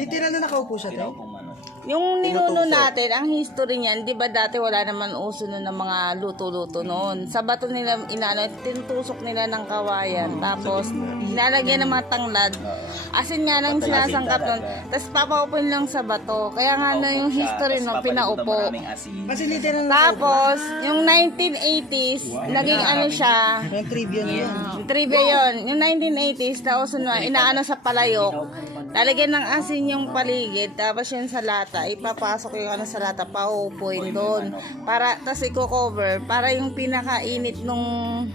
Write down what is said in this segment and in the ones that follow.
Literal na nakaupo siya, te? Pinaupong manok. Yung ninuno natin, ang history niyan, di ba dati wala naman uso nun ng mga luto-luto noon. Sa bato nila, tinutusok nila ng kawayan. Tapos, nilalagyan ng mga tanglad. Asin nga nang sinasangkap nun. Tapos, papaupin lang sa bato. Kaya nga na yung history no, pinaupo. Kasi literal na Tapos, yung 1980s, naging ano siya, may trivia na yun. trivia yun. Yung 1980s, nauso na, inaano sa palayok. Lalagyan ng asin yung paligid, tapos yun sa lata, ipapasok yung ano sa lata, paupuin doon. Para, tapos i-cover, para yung pinakainit nung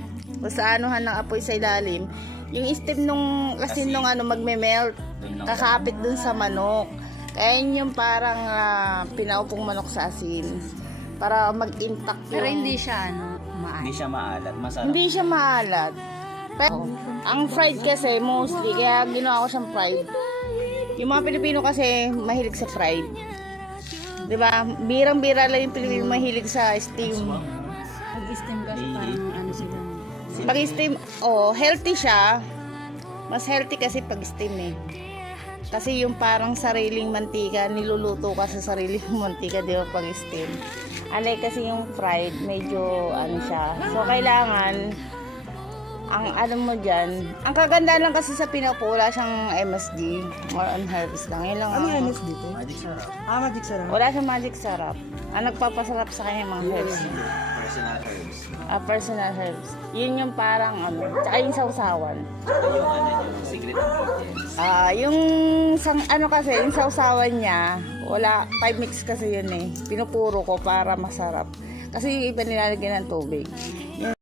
sa anuhan ng apoy sa ilalim, yung steam nung asin nung ano magme-melt, kakapit dun sa manok. Kaya yun yung parang pinaupong manok sa asin. Para mag-intact yung... Pero hindi siya maalat. Hindi siya maalat. Masarap. Hindi siya maalat. Pero, ang fried kasi mostly, kaya ginawa ko siyang fried. Yung mga Pilipino kasi mahilig sa fried. 'Di ba? Birang-bira lang yung Pilipino mahilig sa steam. Pag-steam kasi parang ano sila. Pag steam, healthy siya. Mas healthy kasi pag steam eh. Kasi yung parang sariling mantika, niluluto ka sa sariling mantika, di ba, pag steam. Alay kasi yung fried, medyo ano siya. So, kailangan ang ano mo dyan, ang kaganda lang kasi sa pinaupo, wala siyang MSG, more on herbs lang. Yun lang Ano ang- yan is dito? Magic sarap. Magic sarap. wala siyang magic sarap. Ang nagpapasarap sa kanya yung mga herbs. Personal herbs. Personal herbs. Yun yung parang ano, tsaka yung sausawan. Yung ano yung secret ingredients. Yung ano kasi, yung sausawan niya, wala, 5 mix kasi yun eh. Pinupuro ko para masarap. Kasi yung iba nilalagyan ng tubig.